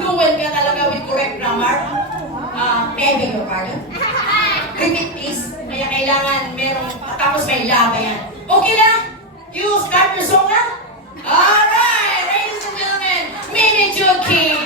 fluent ka talaga with correct grammar. May I beg your pardon? Repeat please. Kaya kailangan merong, tapos may laba yan. Okay na? You start your song na? Alright! Ladies and gentlemen, Mini Jockey!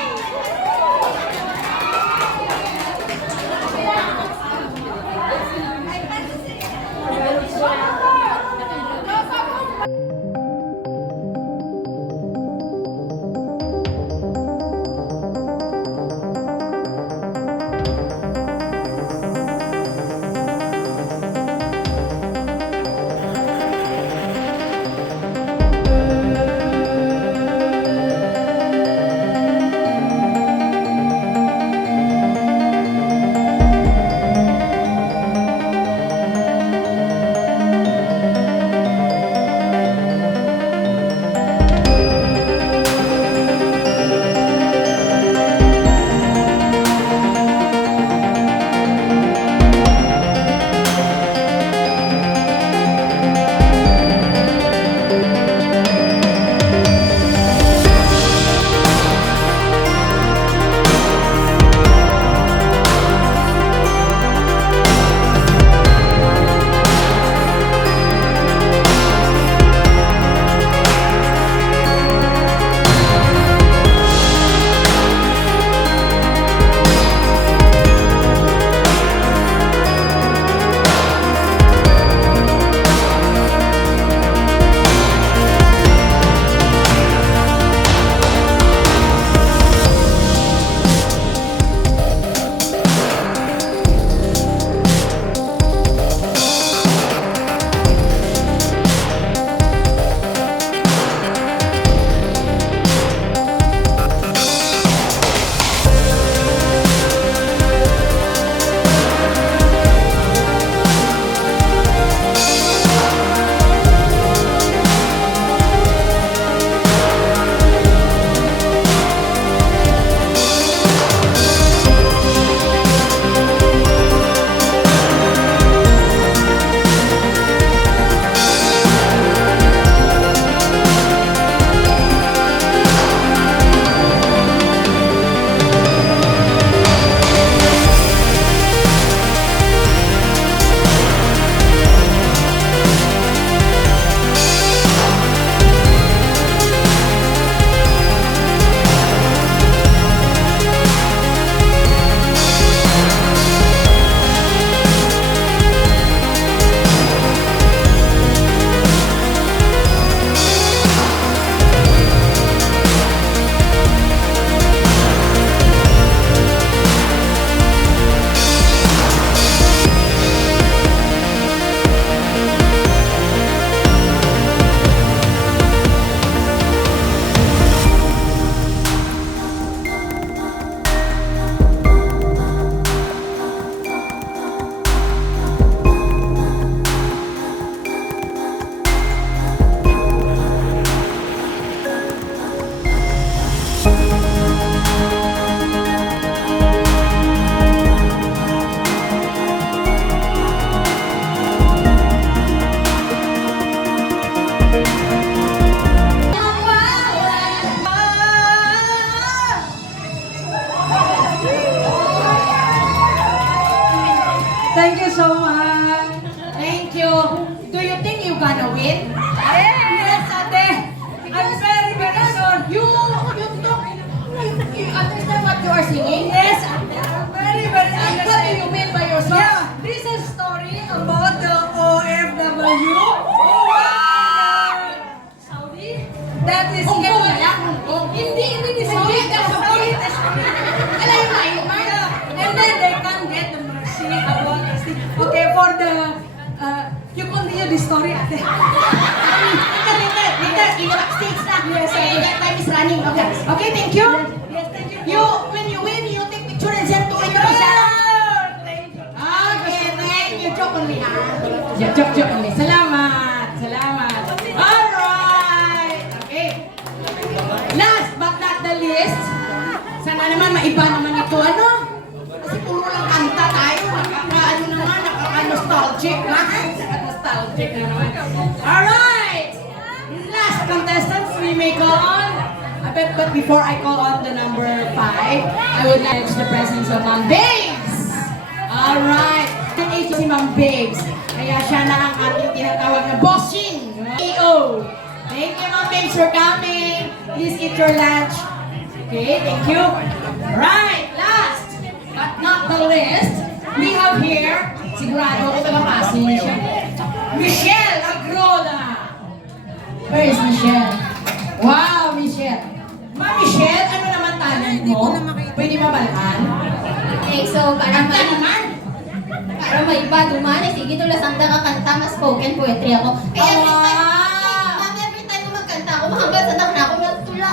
Thank you so much. Thank you. Do you think you're gonna win? Yes, ate. I'm very, very sure. You understand what you are singing? Yes, ate. I'm very, very What do you understand. mean by your song? Yeah, this is story about the OFW. Saudi. That is Hong Kong given. ya? Hong Kong. Hindi this Saudi, is that's Saudi. Saudi. Alam mo, And then they can get the mercy about this thing. Okay, for the you continue the story, ate. Later, in the backstage na. Yes, Okay, that time is running. Okay. Okay, thank you. Yes, thank you. When you win, you take picture and send to your Thank you. Okay, thank you. Joke only, ha? Joke only. Salamat. Salamat. Alright. Okay. Last but not the least, sana naman maiba naman ito, ano? Kasi puro lang kanta tayo. Nakaka-ano naman, nakaka-nostalgic, ha? Nakaka-nostalgic na naman. Alright. Last contestants, we may go on But before I call on the number 5, I would like the presence of Ma'am Babes. Alright. Ang age si Ma'am Babes. Kaya siya na ang ating tinatawag na bossing. EO. Thank you, Ma'am Babes, for coming. Please eat your lunch. Okay, thank you. Right, last but not the least, we have here, sigurado ako talapasin siya, Michelle Agrola. Where is Michelle? Wow, Michelle. Ma'am Michelle, ano naman talent mo? Pwede mabalhan? Okay, so para Kanta naman! may iba dumani, sige tulas ang kanta, mas spoken poetry ako. Kaya ma'am, every time na magkanta ako, mahanggat sa na ako, tula.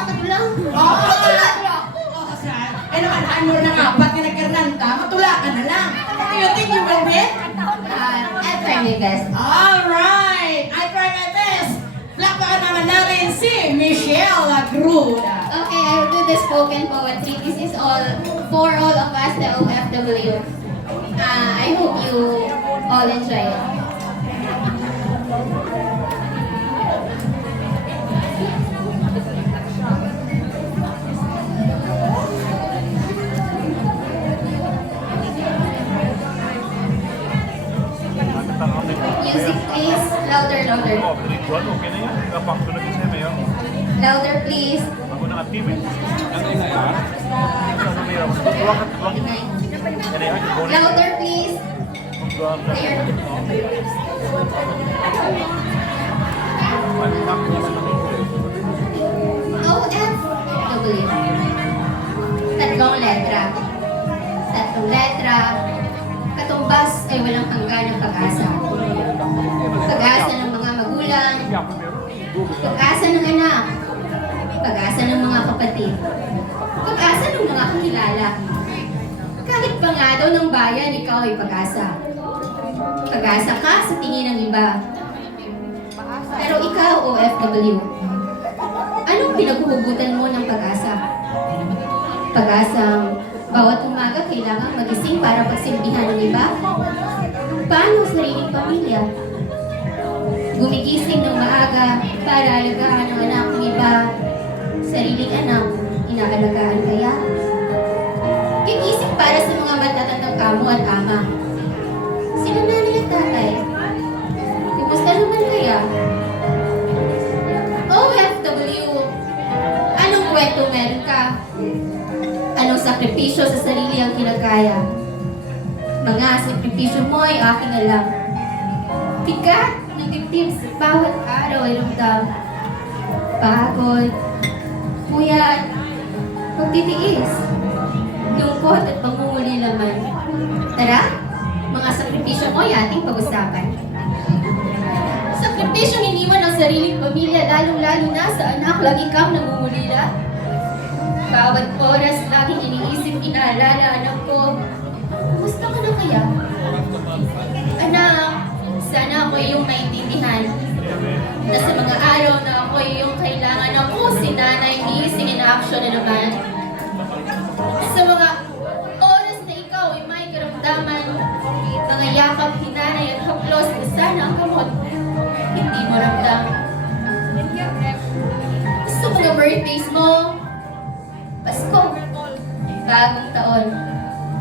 Eh naman, ano na nga, ba't ka nagkarnanta? Matula ka na lang. Do you think you will win? I'll try my best. Alright! I try my best! Plakpakan naman natin si Michelle Agruda. Okay, I will do the spoken poetry. This is all for all of us, the OFW. I hope you all enjoy it. Music please, louder. Oh, grade 1, okay na yan. Kapakto na kasi mayor. Louder please. Ako na active eh. Ano na yan? Ano mayor? Tuwakit. Yan yan. Louder please. There. OFW. Tatlong letra. Katumbas ay walang hanggan ng pag-asa. Pag-asa ng mga magulang. Pag-asa ng anak. Pag-asa ng mga kapatid. Pag-asa ng mga kakilala. Kahit pa nga daw ng bayan, ikaw ay pag-asa. Pag-asa ka sa tingin ng iba. Pero ikaw, OFW, anong pinaghuhugutan mo ng pag-asa? Pag-asang bawat umaga kailangan magising para pagsilbihan ng iba? Paano sa sariling pamilya? Gumigising ng maaga para alagaan ang anak ng iba. Sariling anak, inaalagaan kaya? Gigising para sa mga matatandang kamo at ama. Sila nanay at tatay. Kumusta naman kaya? OFW, anong kwento meron ka? Anong sakripisyo sa sarili ang kinakaya? Mga sakripisyo mo ay aking alam. Bigat ng dibdib sa bawat araw ay ramdam. Pagod, puyat, pagtitiis, lungkot at pangunguli naman. Tara, mga sakripisyo mo ay ating pag-usapan. Sakripisyong iniwan ang sariling pamilya, lalong-lalo na sa anak, lagi kang nangungulila. Bawat oras, laging iniisip, inaalala, anak ko, kumusta ka na kaya? Anak, sana ako iyong maintindihan na sa mga araw na ako iyong kailangan ako, si nanay, gising in action na naman. Sa mga oras na ikaw ay may karamdaman, mga yakap, hinanay at haplos na sana ang kamot, hindi mo ramdam. Sa mga birthdays mo, Pasko, bagong taon,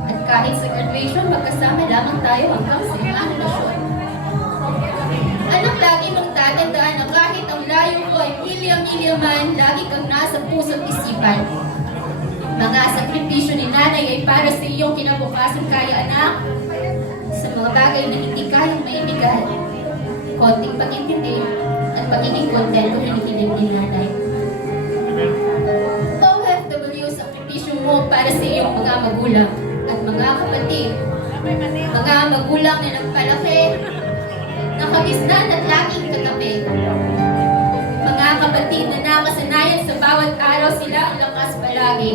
at kahit sa graduation, magkasama lamang tayo hanggang sa iyong anulasyon. Anak, lagi mong tatandaan na kahit ang layo ko ay milya-milya man, lagi kang nasa puso't isipan. Mga sakripisyo ni nanay ay para sa iyong kinabukasan kaya anak, sa mga bagay na hindi kayang maibigay, konting pag-intindi at pagiging kontento hinihiling ni nanay. OFW, sakripisyo mo para sa iyong mga magulang at mga kapatid, mga magulang na nagpalaki, nakagisnan at laging katabi. Mga kapatid na nakasanayan sa bawat araw sila ang lakas palagi.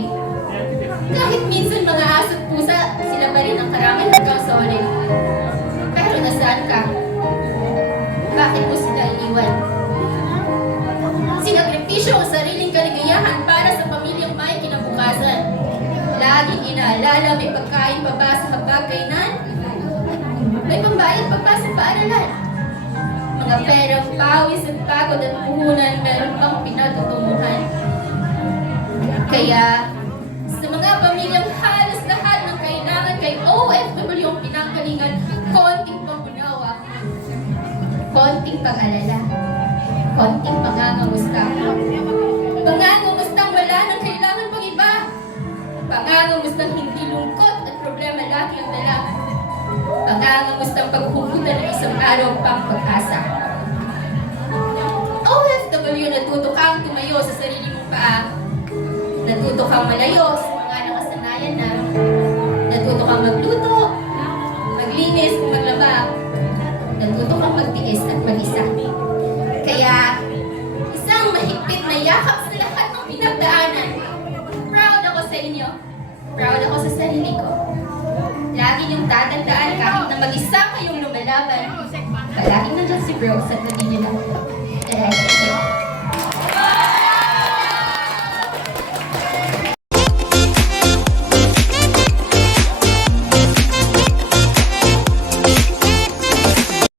Kahit minsan mga aso't pusa, sila pa rin ang karangan hanggang sa huli. Pero nasaan ka? Bakit mo sila iniwan? Sinakripisyo ang sariling kaligayahan para sa pamilyang may kinabukasan. Laging inaalala, may pagkain pa ba sa hapagkainan? May pambayad pa ba sa paaralan? Mga perang pawis at pagod at puhunan, meron pang pinatutunguhan. Kaya, sa mga pamilyang halos lahat ng kailangan kay OFW ang pinanggalingan, konting pag-unawa, konting pag-alala, konting pangangamusta. Pangangumustang wala nang kailangan pang iba. Pangangumustang hindi lungkot at problema lagi ang dala. Pangangumustang paghuhugutan ng isang araw pang pag-asa. OFW, natuto kang tumayo sa sarili mong paa. Natuto kang malayo sa mga nakasanayan na. Natuto kang magluto, maglinis, maglaba. Natuto kang magtiis at mag-isa. Kaya, isang mahigpit na yakap sa lahat ng pinagdaanan. Proud ako sa inyo. Proud ako sa sarili ko. Lagi niyong tatandaan kahit na mag-isa kayong lumalaban. Palaging nandiyan si bro sa tabi niyo lang.